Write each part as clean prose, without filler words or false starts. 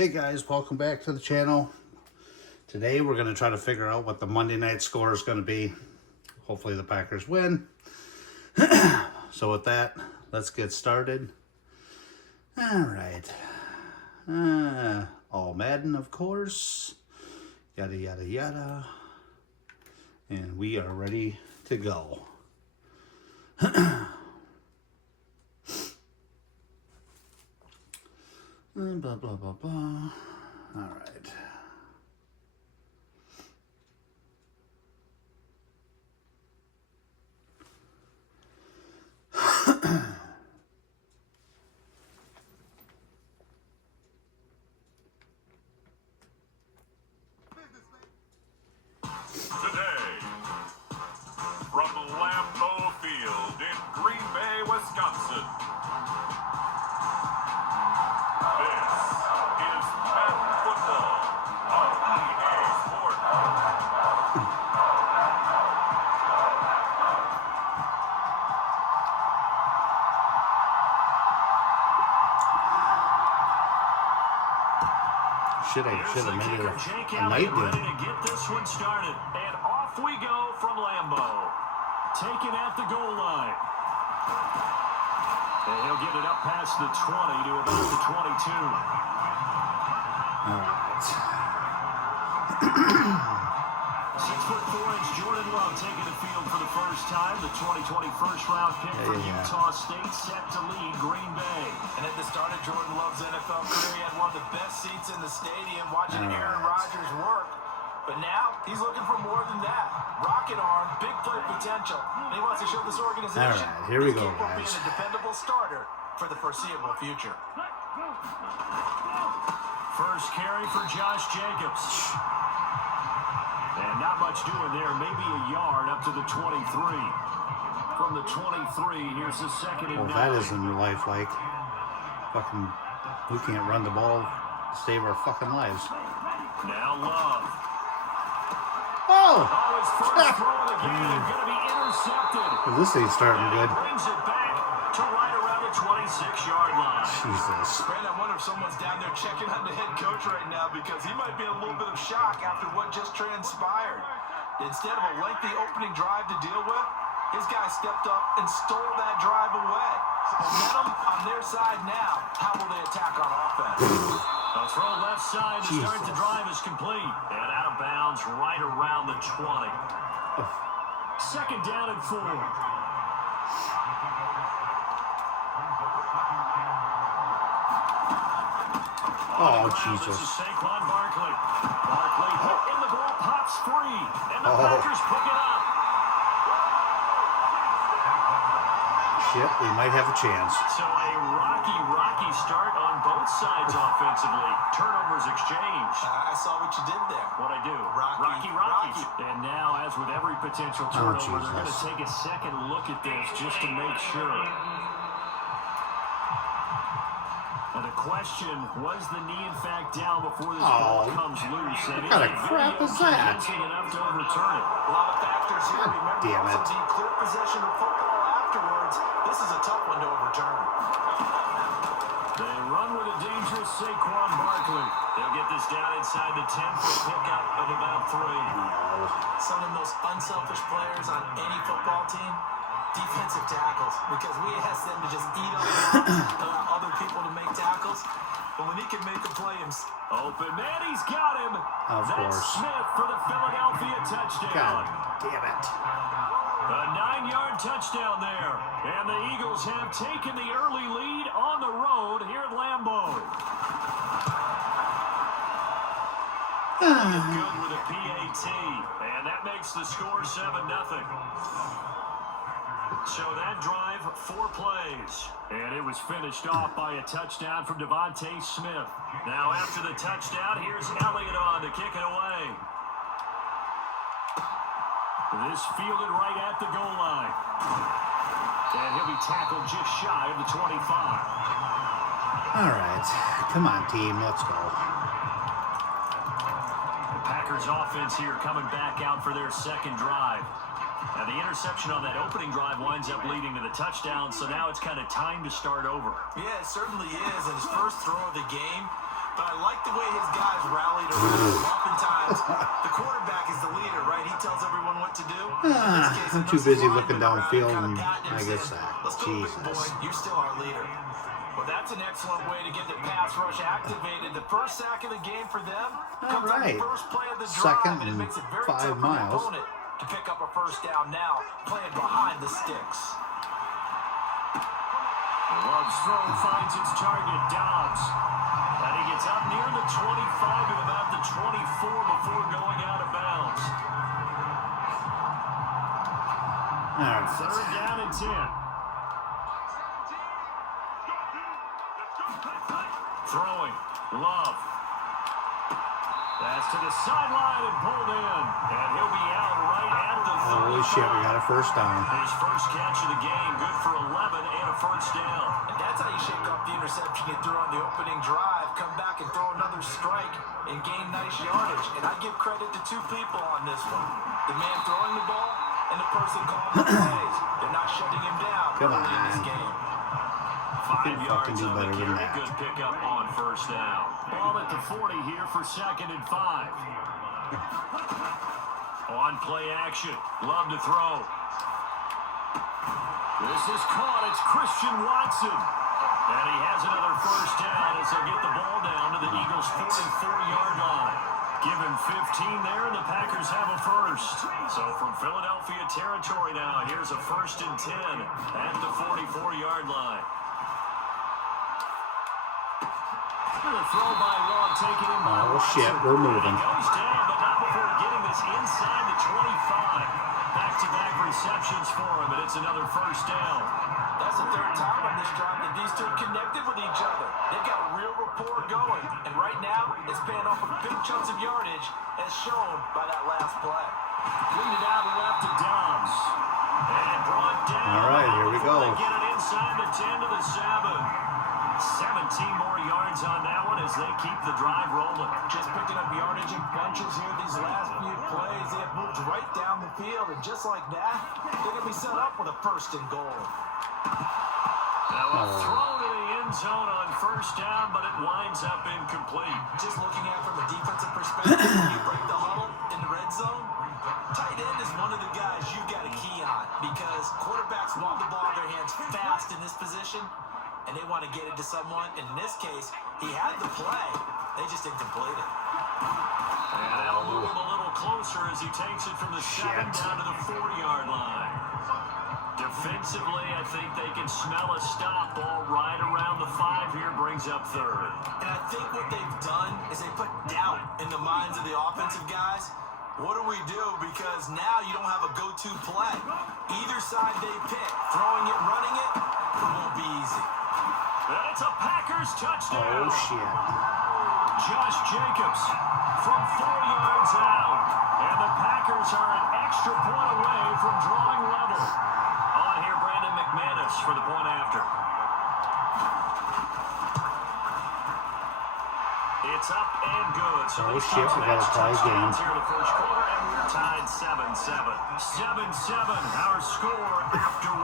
Hey guys, welcome back to the channel. Today we're going to try to figure out what the Monday night score is going to be. Hopefully the Packers win. So with that, let's get started. Alright. All Madden, of course. Yada yada yada. And we are ready to go. Blah, blah, blah, blah. All right. Today, from Lambeau Field in Green Bay, Wisconsin, this is Madden Football on EA Sports. Should have made it a night ready game. to get this one started. And off we go from Lambeau. Taken at the goal line. And he'll get it up past the 20 to about the 22. All right. 6'4" Jordan Love taking the field for the first time. The 2020 first-round pick from Utah State set to lead Green Bay. And at the start of Jordan Love's NFL career, he had one of the best seats in the stadium watching Aaron Rodgers work. But now, he's looking for more than that. Rocket arm, big play potential. And he wants to show this organization All right, here we go, he's capable of guys. being a dependable starter for the foreseeable future. First carry for Josh Jacobs. And not much doing there, maybe a yard up to the 23. From the 23, here's the second and Well, 9. that isn't life like. Fucking, we can't run the ball to save our fucking lives. Now Love. Oh! Oh, his first throw of the game is going to be intercepted. Well, this ain't starting And he good. brings it back to right around the 26-yard line. Jesus. Brandon, I wonder if someone's down there checking on the head coach right now because he might be in a little bit of shock after what just transpired. Instead of a lengthy opening drive to deal with, his guy stepped up and stole that drive away. Momentum on their side now. How will they attack on offense? A throw left side to start the drive is complete. And out of bounds right around the 20. Second down and 4. Oh, This Jesus. is Saquon Barkley. Barkley hit in the ball, pops free. And the Packers pick it up. Shit, we might have a chance. So a rocky start on both sides offensively. Turnovers exchanged. I saw what you did there. What I do? Rocky. And now, as with every potential turnover, they're going to Jesus. take a second look at this just to make sure. And the question, was the knee in fact down before this ball comes loose? And What kind of is the crap video is that? convincing enough to overturn it? A lot of factors here. God Remember, damn also it. need clear possession of football afterwards. This is a tough one to overturn. They run with a dangerous Saquon Barkley. They'll get this down inside the 10 for a pickup of about 3. Some of the most unselfish players on any football team, defensive tackles, because we ask them to just eat up allow other people to make tackles. But when he can make a play himself, Open man, he's got him. Of That's course. Smith for the Philadelphia touchdown. God damn it. A 9-yard touchdown there. And the Eagles have taken the early lead on the road here at Lambeau. Good with a PAT. And that makes the score 7-0. So that drive, 4 plays. And it was finished off by a touchdown from Devontae Smith. Now after the touchdown, here's Elliott on to kick it away. This fielded right at the goal line. And he'll be tackled just shy of the 25. All right. Come on, team. Let's go. The Packers offense here coming back out for their second drive. Now the interception on that opening drive winds up leading to the touchdown, so now it's kind of time to start over. yeah, it certainly is. And his first throw of the game but I like the way his guys rallied around him. Oftentimes, the quarterback is the leader, right? He tells everyone what to do. In this case, I'm it too was busy his looking lineman around him, downfield, kinda and patting him, I get saying, sacked. "Let's go, big boy. Jesus. You're still our leader." Well, that's an excellent way to get the pass rush activated. The first sack of the game for them comes on the right. first play of the drive, Second and it and makes it very 5 tough for the miles. opponent to pick up a first down now, playing behind the sticks. Love's throw finds its target, Dobbs. And he gets up near the 25 to about the 24 before going out of bounds. All right. Third down and 10. Throwing, Love. That's to the sideline and pulled in. And he'll be out right at the 35. Holy shit, we got a first down. His first catch of the game, good for 11 and a first down. And that's how you shake off the interception you threw on the opening drive, come back and throw another strike and gain nice yardage. And I give credit to two people on this one. The man throwing the ball and the person calling the plays. They're not shutting him down Come early in this on. game. 5 can yards fucking do on the better than carry. that. Good pickup on first down. Ball at the 40 here for 2nd and 5. On play action. Love to throw. This is caught. It's Christian Watson. And he has another first down as they'll get the ball down to the Eagles' 44-yard line. Give him 15 there, and the Packers have a first. So from Philadelphia territory now, here's a 1st and 10 at the 44-yard line. And a throw by Love taken in by Oh, Watson. shit, we're moving. And he goes down, but not before getting this inside the 25. Back-to-back receptions for him, and it's another first down. That's the third time on this drive that these two connected with each other. They've got a real rapport going. And right now, it's paying off with big chunks of yardage, as shown by that last play. Cleaned it out left to Dobbs. And brought down. All right, here we before go. They get it inside the 10 to the 7. 17 more yards on that one as they keep the drive rolling. Just picking up yardage in bunches here these last few plays. They have moved right down the field, and just like that, they're going to be set up with a 1st and goal. Now a throw to the end zone on first down, but it winds up incomplete. Just looking at it from a defensive perspective, when you break the huddle in the red zone, tight end is one of the guys you've got a key on because quarterbacks want the ball in their hands fast in this position, and they want to get it to someone. In this case, he had the play. They just didn't complete it. And that'll move him a little closer as he takes it from the 7 down to the 4-yard line. Defensively, I think they can smell a stop ball right around the 5 here, brings up 3rd. And I think what they've done is they put doubt in the minds of the offensive guys. What do we do? Because now you don't have a go-to play. Either side they pick, throwing it, running it, it won't be easy. And it's a Packers touchdown. Oh, shit. Josh Jacobs from 4 yards out. And the Packers are an extra point away from drawing level. On here, Brandon McManus for the point after. It's up and good. So Oh, shit, we got a tie game. Here in the first quarter, and we're tied 7-7. 7-7, our score after 1.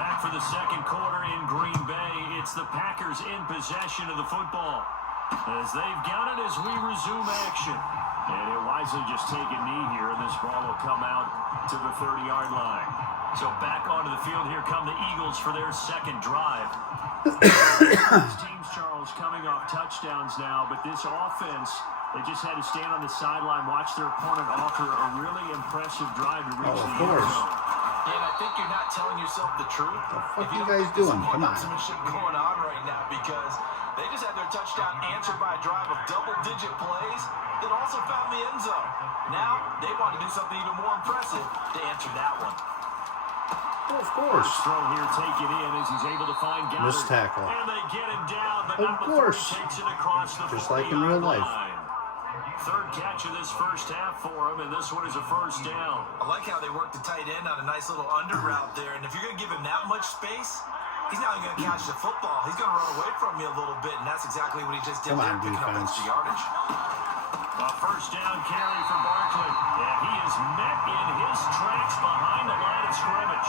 Back for the second quarter in Green Bay. It's the Packers in possession of the football. As they've got it as we resume action. And he'll wisely just take a knee here, and this ball will come out to the 30-yard line. So back onto the field, here come the Eagles for their second drive. These teams, Charles, coming off touchdowns now, but this offense, they just had to stand on the sideline, watch their opponent offer a really impressive drive to reach the end course. zone. Yeah, and I think you're not telling yourself the truth. What the fuck If you don't guys think there's doing? some Come on. one-upsmanship going on right now because they just had their touchdown answered by a drive of double-digit plays that also found the end zone. Now, they want to do something even more impressive to answer that one. Oh, of course. First throw here, take it in as he's able to find Goddard. Missed tackle. And they get him down, but Of not before course. he takes it across the Just like in real 40-yard life. line. Third catch of this first half for him, and this one is a first down. I like how they work the tight end on a nice little under route there, and if you're going to give him that much space, he's not even going to catch the football. He's going to run away from you a little bit, and that's exactly what he just did Come there, on, picking up defense. extra yardage. A first down carry for Barkley. And he is met in his tracks behind the line of scrimmage.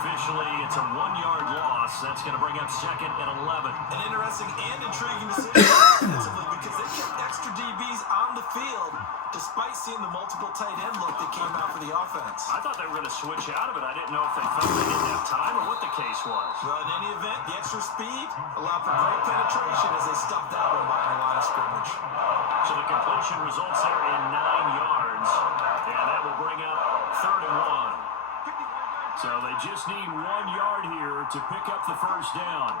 Officially, it's a 1-yard loss. loss. That's going to bring up 2nd and 11. An interesting and intriguing decision defensively because they kept extra DBs on the field despite seeing the multiple tight end look that came out for the offense. I thought they were going to switch out of it. I didn't know if they felt they didn't have time or what the case was. Well, in any event, the extra speed allowed for great penetration as they stuffed that one behind the line of scrimmage. So the completion results there in 9 yards, and that will bring up 3rd and 1. So they just need 1 yard here to pick up the first down.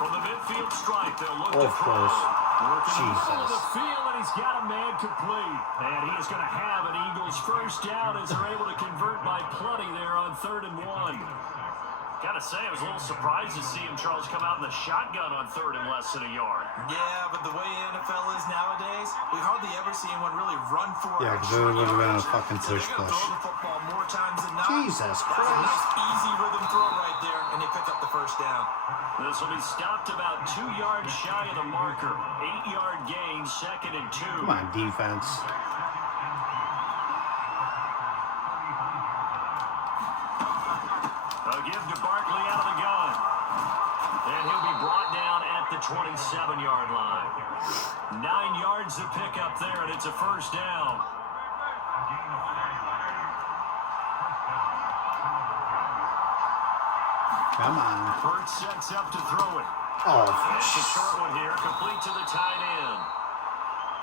From the midfield stripe, they'll look to throw. Working in the middle of the field, and he's got a man complete. And he is going to have an Eagles first down as they're able to convert by plenty there on 3rd and 1. Gotta say, I was a little surprised to see him, Charles, come out in the shotgun on 3rd and less than a yard. Yeah, but the way NFL is nowadays, we hardly ever see anyone really run for it. Yeah, because it would have been a fucking So push they're going to push. throw the football more times than not. Jesus That's a Christ. nice, easy rhythm throw right there, and they pick up the first down. This will be stopped about 2 yards shy of the marker. 8-yard gain, 2nd and 2. Come on, defense. A give to Barkley out of the gun. And he'll be brought down at the 27-yard line. 9 yards to pick up there, and it's a first down. Come on. Burt sets up to throw it. Oh, It's a short one here, complete to the tight end.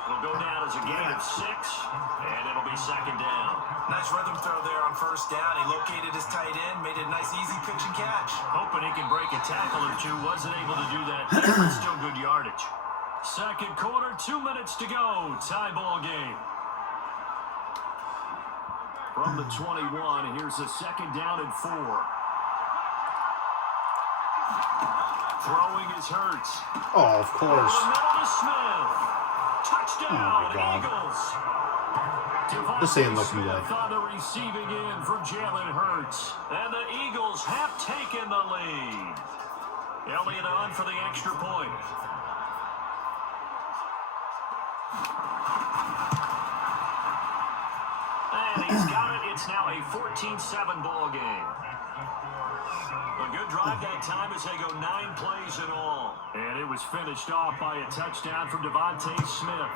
It'll go down as a gain of 6, and it'll be 2nd down. Nice rhythm throw there on first down. He located his tight end, made it a nice, easy pitch and catch. Hoping he can break a tackle or two. Wasn't able to do that here, but still good yardage. 2nd quarter, 2 minutes to go. Tie ball game. From the 21, here's a 2nd down and 4. Throwing is Hurts. oh, of Over course. the middle to Smith. Touchdown, Oh, my God. Eagles. This ain't Devontae looking Smith good. on the receiving end for Jalen Hurts. And the Eagles have taken the lead. Elliott on for the extra point. And he's got it. It's now a 14-7 ball game. A good drive that time as they go 9 plays in all. And it was finished off by a touchdown from Devontae Smith.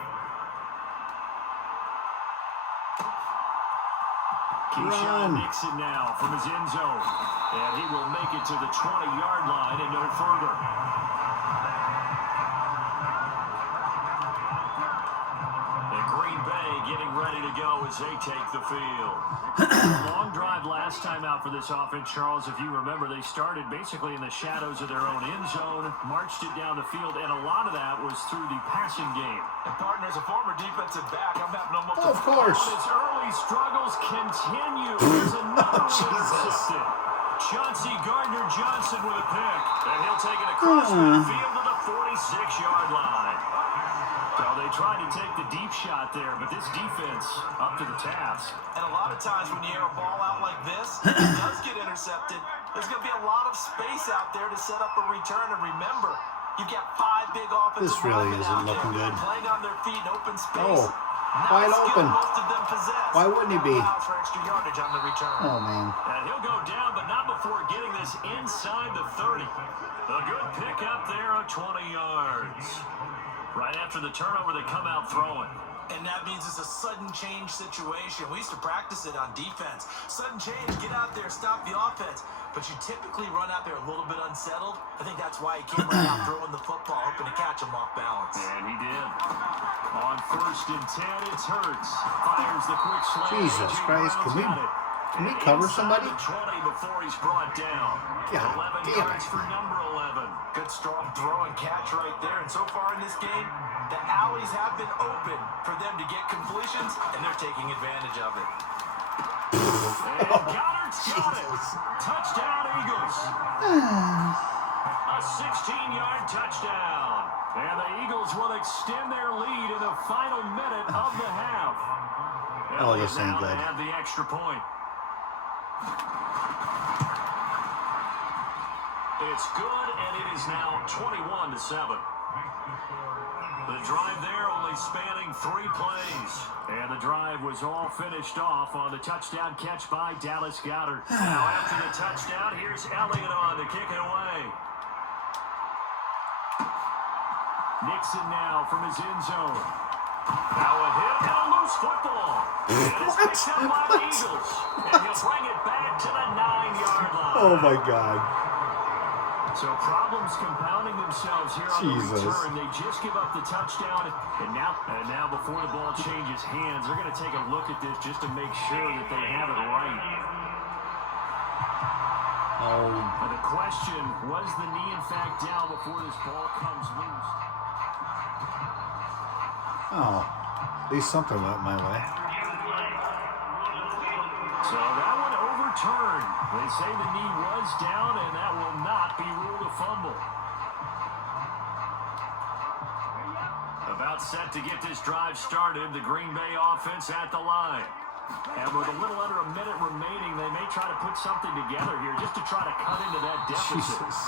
Keyshawn Nixon now from his end zone. And he will make it to the 20-yard line and no further. And Green Bay getting ready to go as they take the field. Long drive last time out for this offense, Charles. If you remember, they started basically in the shadows of their own end zone, marched it down the field, and a lot of that was through the passing game. And partner, as a former defensive back, I'm having almost Of course. His early struggles continue. There's another intercepted. Chauncey Gardner-Johnson with a pick. And he'll take it across midfield to the 46-yard line. Well, they tried to take the deep shot there, but this defense up to the task. And a lot of times when you air a ball out like this, it does get intercepted. There's going to be a lot of space out there to set up a return. And remember, you've got 5 big offensive This really linemen isn't out looking there good. playing on their feet in open space. Oh, Not wide a skill open. most of them possess. Why wouldn't he be? Allows for extra yardage on the return. Oh, man. And he'll go down, but not before getting this inside the 30. A good pick up there of 20 yards. Right after the turnover, they come out throwing. And that means it's a sudden change situation. We used to practice it on defense. Sudden change, get out there, stop the offense. But you typically run out there a little bit unsettled. I think that's why he came right out throwing the football, hoping to catch him off balance. And he did. On 1st and 10, it's Hurts. Fires the quick slant. Jesus A.J. Christ, Brown's got it. can we cover Inside somebody? the 20 before he's brought down. God 11 damn yards it. for number 11. Good strong throw and catch right there. And so far in this game, the alleys have been open for them to get completions, and they're taking advantage of it. And Goddard's got it. Touchdown, Eagles. A 16-yard touchdown. And the Eagles will extend their lead in the final minute of the half. Oh, this ain't Now they good. have the extra point. It's good, and it is now 21-7. The drive there only spanning 3 plays. And the drive was all finished off on the touchdown catch by Dallas Goedert. Now after the touchdown, here's Elliott on to kick it away. Nixon now from his end zone. Now a hit and a loose football. And it's picked up by the Eagles. And he'll bring it back to the 9-yard line. Oh my God. So problems compounding themselves here on Jesus. the return. They just give up the touchdown. And now before the ball changes hands, they're going to take a look at this just to make sure that they have it right. Oh. And the question, was the knee in fact down before this ball comes loose? Oh. At least something went my way. So that one overturned. They say the knee was down, and that will not be ruled a fumble. About set to get this drive started, the Green Bay offense at the line. And with a little under a minute remaining, they may try to put something together here just to try to cut into that deficit. Jesus.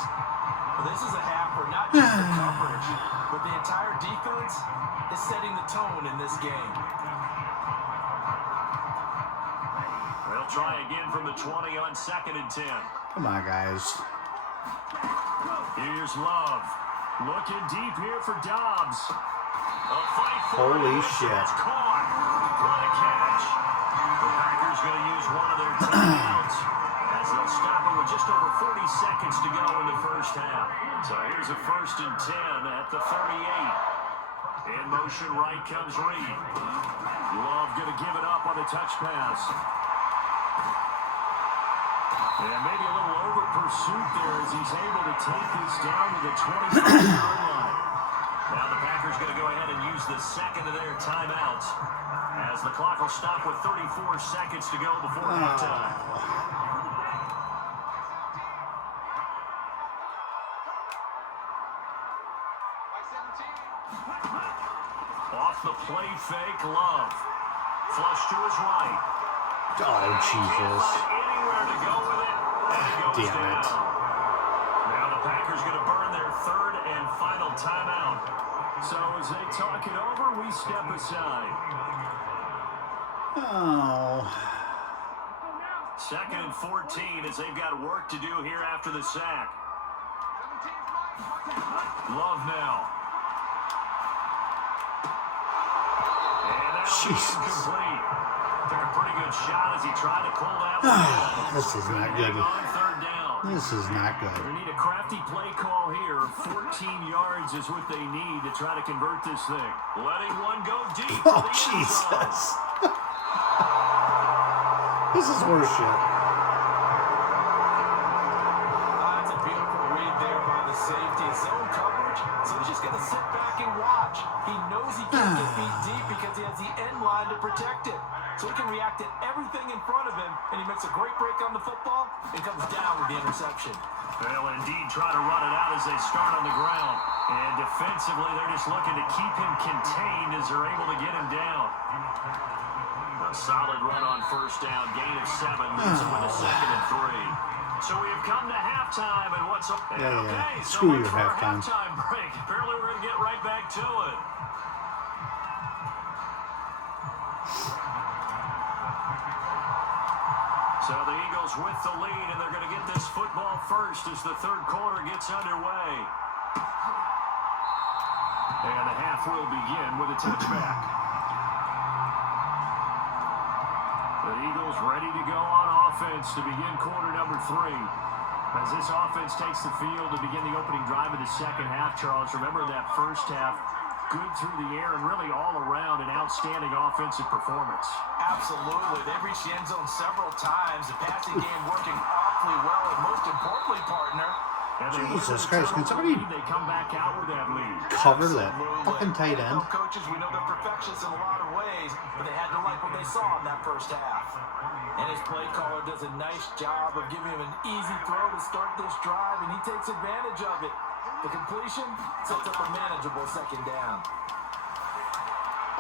Well, this is a half where not just the coverage, but the entire defense is setting the tone in this game. They'll try again from the 20 on 2nd and 10. Come on, guys. Here's Love. Looking deep here for Dobbs. A fight for Holy it. shit. It's caught. What a catch. The Packers going to use one of their timeouts as they'll stop it with just over 40 seconds to go in the first half. So here's a 1st and 10 at the 38. In motion right comes Reed. Love going to give it up on the touch pass. And maybe a little over pursuit there as he's able to take this down to the 25-yard line. Now the Packers going to go ahead and use the second of their timeouts as the clock will stop with 34 seconds to go before halftime. Off the play fake, Love. Flush to his right. Oh, Jesus. Anywhere to go with it. And it goes Damn down. it. Now the Packers going to burn their 3rd and final timeout. So as they talk it over, we step aside. Oh. 2nd and 14 as they've got work to do here after the sack. Love now. And that'll be Jesus. incomplete. Took a pretty good shot as he tried to pull that one in. This is not good. On 3rd down. This is not good. They need a crafty play call here. 14 yards is what they need to try to convert this thing. Letting one go deep. Oh, to the end zone. Jesus. This is worse shit. That's a beautiful read there by the safety. Zone coverage, so he's just going to sit back and watch. He knows he can't get beat deep because he has the end line to protect it. So he can react to everything in front of him, and he makes a great break on the football and comes down with the interception. They'll indeed try to run it out as they start on the ground. And defensively, they're just looking to keep him contained as they're able to get him down. A solid run on 1st down, gain of 7, moves them into 2nd and 3. So we have come to halftime, and what's up? Yeah. Okay, so Screw much your for our halftime. halftime break. Apparently we're going to get right back to it. So the Eagles with the lead, and they're going to get this football first as the 3rd quarter gets underway. And the half will begin with a touchback. The Eagles ready to go on offense to begin quarter number 3. As this offense takes the field to begin the opening drive of the second half, Charles, remember that first half, good through the air and really all around an outstanding offensive performance. Absolutely. They've reached the end zone several times. The passing game working awfully well, and most importantly, partner, And Jesus Christ, can somebody they come back out with that lead. cover that absolutely. fucking tight end? NFL coaches, we know they're perfectionists in a lot of ways, but they had to like what they saw in that first half. And his play caller does a nice job of giving him an easy throw to start this drive, and he takes advantage of it. The completion sets up a manageable 2nd down.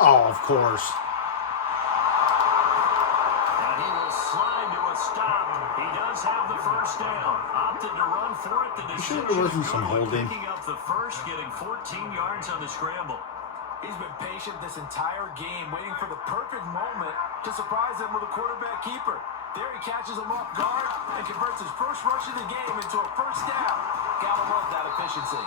Oh, of course. And he will slide to a stop. He does Packers have the first down. Opted to run for it. The sure decision there wasn't some goodly, holding? picking up the first, getting 14 yards on the scramble. He's been patient this entire game, waiting for the perfect moment to surprise them with a quarterback keeper. There he catches him off guard and converts his first rush of the game into a first down. Gotta love that efficiency.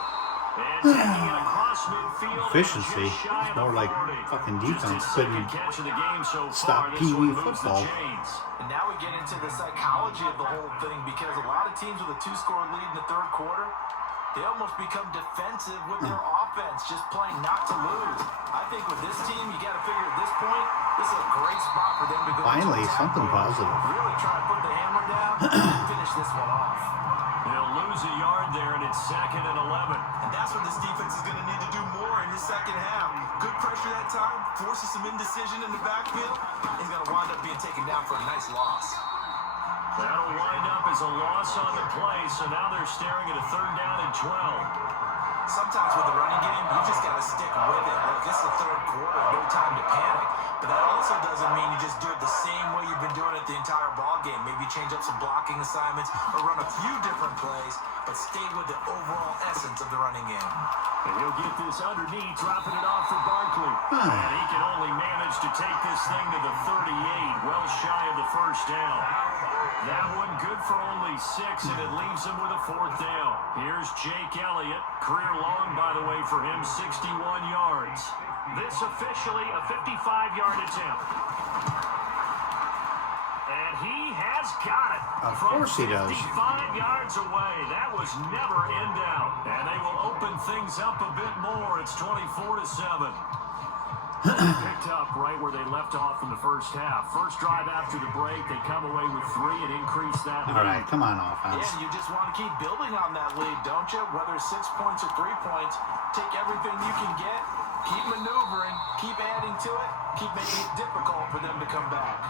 And taking it across midfield. Efficiency. Just shy It's of more the like 40. fucking Just defense his couldn't second catch of the game so stop far. This Pee one Wee moves football. the chains. And now we get into the psychology of the whole thing, because a lot of teams with a 2-score lead in the third quarter, they almost become defensive with their offense, just playing not to lose. I think with this team, you got to figure at this point, this is a great spot for them to go. Finally, into something positive. Really try to put the hammer down and finish this one off. They'll lose a yard there, and it's 2nd and 11. And that's what this defense is going to need to do more in the second half. Good pressure that time, forces some indecision in the backfield. He's going to wind up being taken down for a nice loss. That'll wind up as a loss on the play, so now they're staring at a 3rd down and 12. Sometimes with the running game, you just got to stick with it. Look, this is the third quarter, no time to panic. But that also doesn't mean you just do it the same way you've been doing it the entire ball game. Maybe change up some blocking assignments or run a few different plays, but stay with the overall essence of the running game. And he'll get this underneath, dropping it off for Barkley. And he can only manage to take this thing to the 38, well shy of the first down. That one good for only 6, and it leaves him with a 4th down. Here's Jake Elliott. Career long, by the way, for him, 61 yards. This officially a 55-yard attempt. And he has got it. Of course he does. 55 yards away. That was never in doubt. And they will open things up a bit more. It's 24-7. Picked up right where they left off in the first half. First drive after the break, they come away with 3 and increase that lead. All right, come on, Yeah, offense. and you just want to keep building on that lead, don't you? Whether it's 6 points or 3 points, take everything you can get, keep maneuvering, keep adding to it, keep making it difficult for them to come back.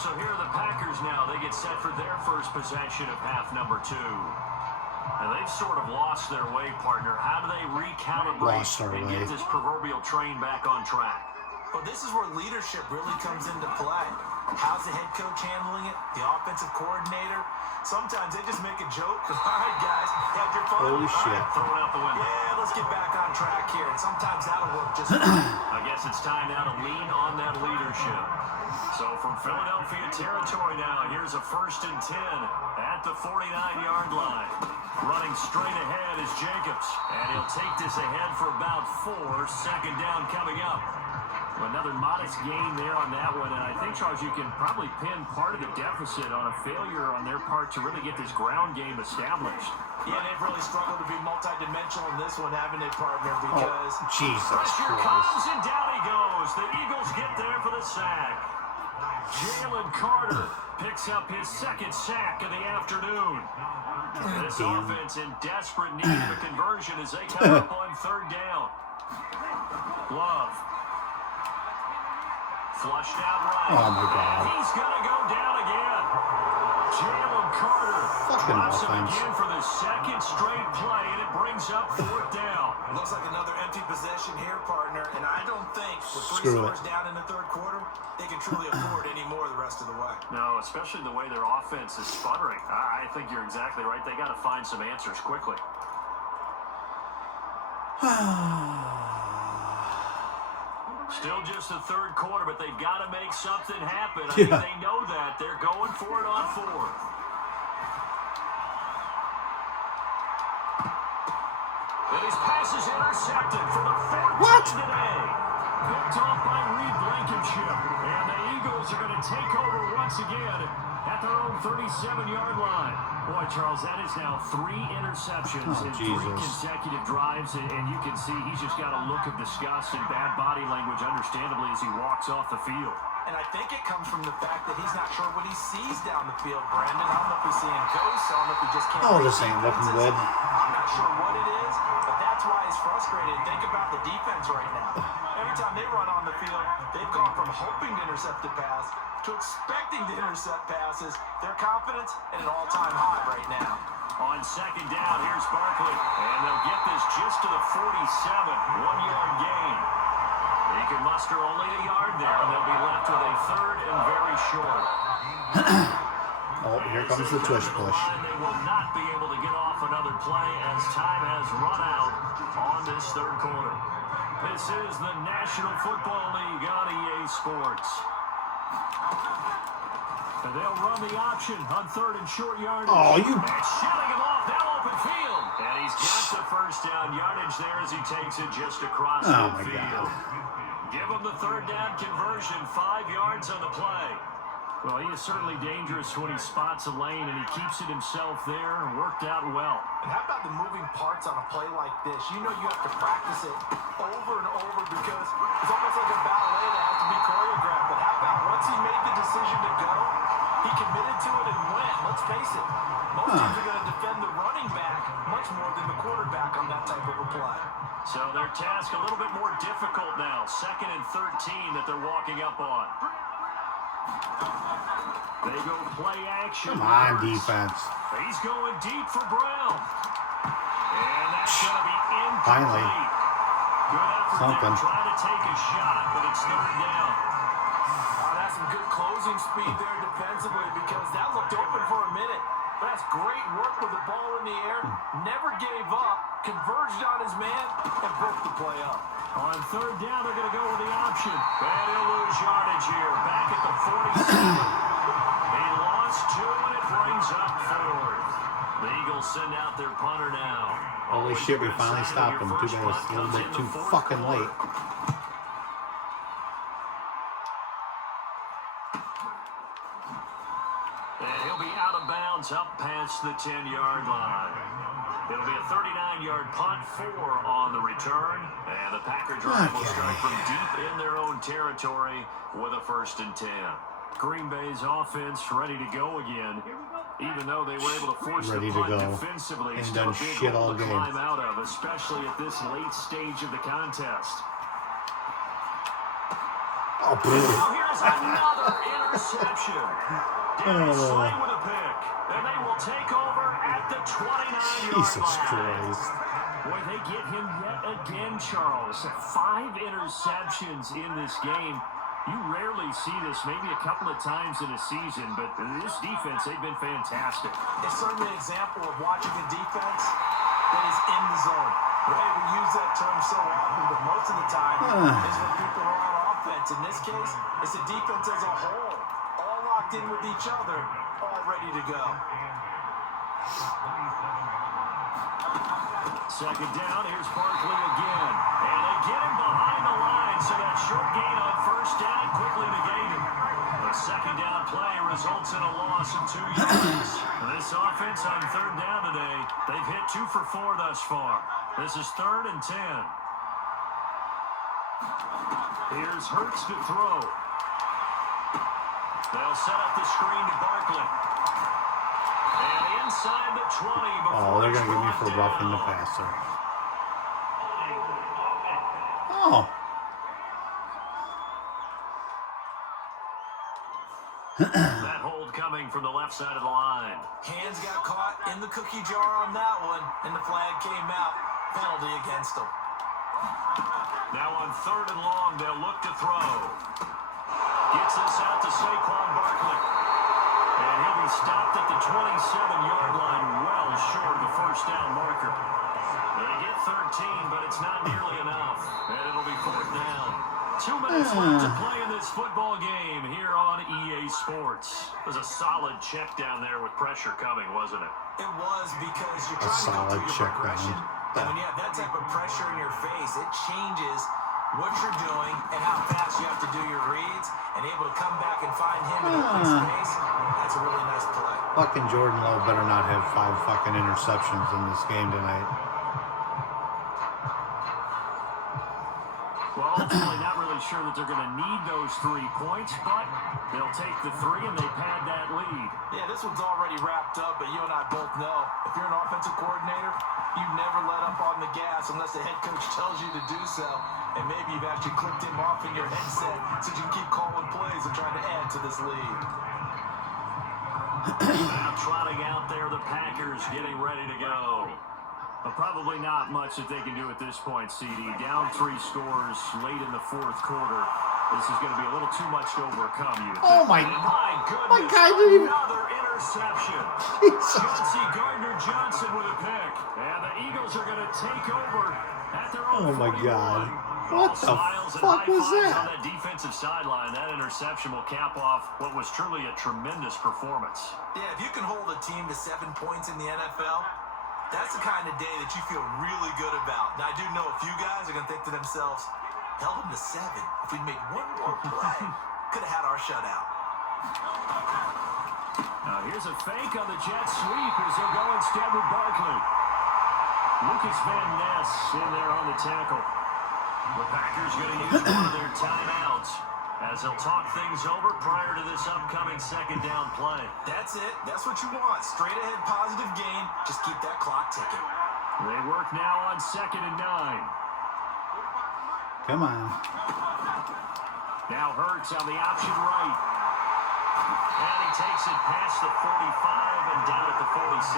So here are the Packers now. They get set for their first possession of half number 2. And they've sort of lost their way, partner. How do they recalibrate and get this proverbial train back on track? Well, this is where leadership really comes into play. How's the head coach handling it? The offensive coordinator? Sometimes they just make a joke. All right, guys, have your fun. Holy shit. Throw it out the window. Yeah, let's get back on track here. And sometimes that'll work just fine. I guess it's time now to lean on that leadership. So from Philadelphia territory now, here's a 1st and 10 at the 49-yard line. Running straight ahead is Jacobs, and he'll take this ahead for about 4. 2nd down coming up. Another modest gain there on that one, and I think, Charles, you can probably pin part of the deficit on a failure on their part to really get this ground game established. Yeah, they've really struggled to be multidimensional in this one, haven't they, partner? Because Jesus Pressure Christ. comes, and down he goes. The Eagles get there for the sack. Jalen Carter picks up his 2nd sack of the afternoon. This offense in desperate need of a conversion as they come up on 3rd down. Love. Flushed out right. Oh, my God. He's going to go down again. Jalen Carter Fucking drops him offense. again for the 2nd straight play, and it brings up 4th down. looks like another empty possession here, partner. And I don't think with 3 Screw scores down in the third quarter, they can truly afford any more the rest of the way. No, especially the way their offense is sputtering. I think you're exactly right. They got to find some answers quickly. Still just the third quarter, but they've got to make something happen. I think they know that. They're going for it on 4th. And his pass is intercepted for the 4th time today. Picked off by Reed Blankenship. And the Eagles are going to take over once again at their own 37-yard line. Boy, Charles, that is now 3 interceptions in 3 consecutive drives. And you can see he's just got a look of disgust and bad body language, understandably, as he walks off the field. And I think it comes from the fact that he's not sure what he sees down the field, Brandon. I don't know if he's seeing ghosts. I don't know if he just can't. Oh, this ain't looking good. I'm not sure what it is, but that's why he's frustrated. Think about the defense right now. Every time they run on the field, they've gone from hoping to intercept the pass to expecting to intercept passes. Their confidence at an all-time high right now. On 2nd down, here's Barkley. And they'll get this just to the 47. 1-yard gain. He can muster only a yard there, and they'll be left with a third and very short. Oh, here comes the tush push. They will not be able to get off another play as time has run out on this third quarter. This is the National Football League on EA Sports. And they'll run the option on third and short yardage. Oh, you... And shutting him off, now open field. And he's got the first down yardage there as he takes it just across the field. Give him the third down conversion, 5 yards on the play. Well, he is certainly dangerous when he spots a lane, and he keeps it himself there and worked out well. And how about the moving parts on a play like this? You know you have to practice it over and over because it's almost like a ballet that has to be choreographed. But how about once he made the decision to go, he committed to it and went. Let's face it, most teams are going to defend the running back much more than the quarterback on that type of a play. So their task a little bit more difficult now. 2nd and 13 that they're walking up on. They go play action. Come on, defense. He's going deep for Brown. And that's going to be incomplete. Finally. Good effort Something. there, trying to take a shot, but it's third down. That's some good closing speed there defensively because that looked open for a minute. But that's great work with the ball in the air. Never gave up, converged on his man, and broke the play up. On third down, they're going to go with the option. And he'll lose yardage here. Back at the 47. He lost 2, and it brings up 4th. The Eagles send out their punter now. Holy shit, we finally stopped him. Too bad it's a little bit too fucking late. And he'll be out of bounds up past the 10-yard line. It'll be a 39-yard punt, 4 on the return. And the Packer drive will start from deep in their own territory with a 1st and 10. Green Bay's offense ready to go again. Even though they were able to force the punt defensively, and still done a big shit hole all to game. climb out of, especially at this late stage of the contest. Oh, Now here's another interception. Darius Slay with a pick, and they will take over at the 29-yard line. Jesus Christ. Boy, they get him yet again, Charles. 5 interceptions in this game. You rarely see this, maybe a couple of times in a season, but this defense, they've been fantastic. It's certainly an example of watching a defense that is in the zone. Right? We use that term so often, but most of the time is when people are on offense. In this case, it's the defense as a whole, all locked in with each other, all ready to go. Second down, here's Barkley again. And they get him behind the line, so that short gain on first down quickly negated. The second down play results in a loss of 2 yards. This offense on third down today, they've hit 2 for 4 thus far. This is 3rd and 10. Here's Hurts to throw. They'll set up the screen to Barkley. And inside the 20 before Oh, they're going to get me for roughing the passer. Oh. That hold coming from the left side of the line. Hands got caught in the cookie jar on that one, and the flag came out. Penalty against them. Now on 3rd and long, they'll look to throw. Gets this out to Saquon Barkley. And he'll be stopped at the 27-yard line, well short of the first down marker. They get 13, but it's not nearly enough. And it'll be 4th down. 2 minutes left to play in this football game here on EA Sports. It was a solid check down there with pressure coming, wasn't it? It was because you're trying to go through your progression. And when you have that type of pressure in your face, it changes what you're doing and how fast you have to do your reads and able to come back and find him in open space. That's a really nice play. Fucking Jordan Love better not have 5 fucking interceptions in this game tonight. Well, ultimately not really sure that they're going to need those 3 points, but they'll take the 3 and they pad that lead. Yeah, this one's already wrapped up, but you and I both know if you're an offensive coordinator, you never let up on the gas unless the head coach tells you to do so. And maybe you've actually clicked him off in your headset so you can keep calling plays and trying to add to this lead. Now trotting out there, the Packers getting ready to go. Well, probably not much that they can do at this point, CD. Down 3 scores late in the fourth quarter. This is going to be a little too much to overcome. You Oh my! My goodness! My guy didn't even. Another interception. Jesus. Chauncey Gardner-Johnson with a pick, and the Eagles are going to take over at their own Oh my 41. God! What the Smiles and fuck high was fives that? on that defensive sideline. That interception will cap off what was truly a tremendous performance. Yeah, if you can hold a team to 7 points in the NFL, that's the kind of day that you feel really good about. Now, I do know a few guys are going to think to themselves, held them to 7. If we'd made one more play, could have had our shutout. Now here's a fake on the jet sweep as they'll go instead with Barkley. Lucas Van Ness in there on the tackle. The Packers going to use one of their timeouts as they'll talk things over prior to this upcoming second down play. That's it. That's what you want. Straight ahead positive gain. Just keep that clock ticking. They work now on 2nd and 9. Come on. Now Hurts on the option right. And he takes it past the 45 and down at the 46.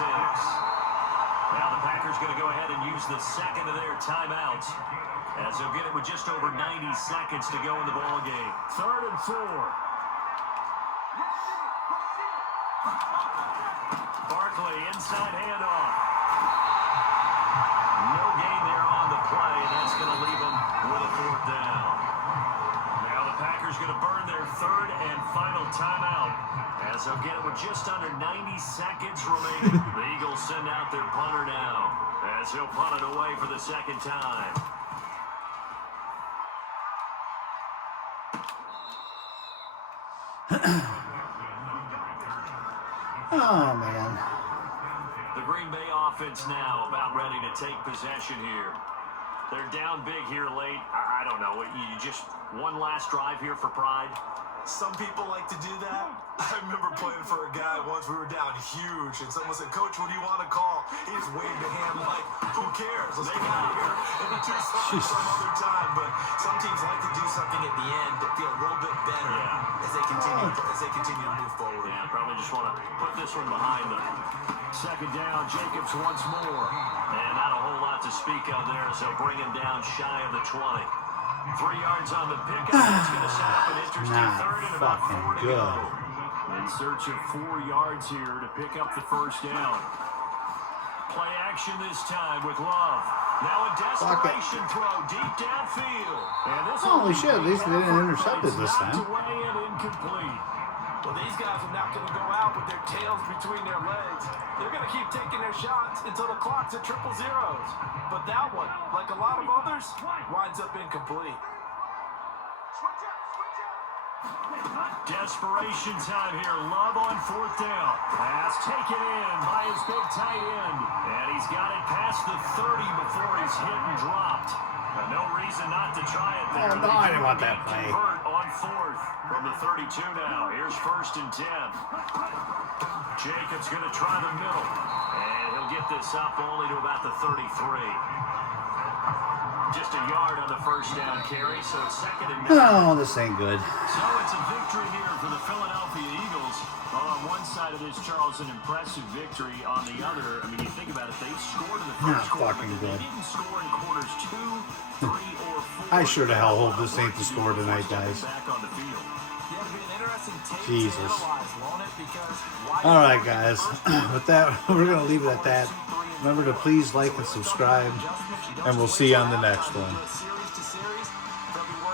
Now the Packers going to go ahead and use the second of their timeouts as they'll get it with just over 90 seconds to go in the ball game. 3rd and 4. Barkley inside handoff. No gain there on the play, and that's going to leave them with a 4th down. Now the Packers going to burn their 3rd and final timeout as they'll get it with just under 90 seconds remaining. The Eagles send out their punter now as he'll punt it away for the 2nd time. Oh man. The Green Bay offense now about ready to take possession here. They're down big here late. I don't know. You just one last drive here for pride. Some people like to do that. I remember playing for a guy once. We were down huge, and someone said, "Coach, what do you want to call?" He just waved a hand like, "Who cares? Let's get out of here and do something some other time." But some teams like to do something at the end to feel a little bit better as they continue to move forward. Yeah, probably just want to put this one behind them. 2nd down, Jacobs once more, and not a whole lot to speak of there, so bring him down shy of the 20. 3 yards on the pickup. That's going to set up an interesting 3rd and about 4 to go. In search of 4 yards here to pick up the 1st down. Play action this time with Love. Now a desperation throw deep downfield. And this Holy shit, at least they didn't intercept it this time. Away and incomplete. Well, these guys are not going to go out with their tails between their legs. They're going to keep taking their shots until the clock's at 000. But that one, like a lot of others, winds up incomplete. Desperation time here. Love on 4th down. Pass taken in by his big tight end. And he's got it past the 30 before he's hit and dropped. No reason not to try it there. Oh, no, I didn't want that play. Convert on 4th from the 32 now. Here's 1st and 10. Jacobs going to try the middle. And he'll get this up only to about the 33. Just a yard on the 1st down carry, so it's 2nd and 9. Oh, this ain't good. So it's a victory here for the Philadelphia Eagles. Well, on one side of this, Charles, an impressive victory. On the other, I mean, you think about it, they scored in the first quarter, but they didn't score in quarters 2, 3, or 4. I sure the hell hope this ain't the score tonight, guys. Back on the field. Jesus. All right, guys. With that, we're going to leave it at that. Remember to please like and subscribe, and we'll see you on the next one.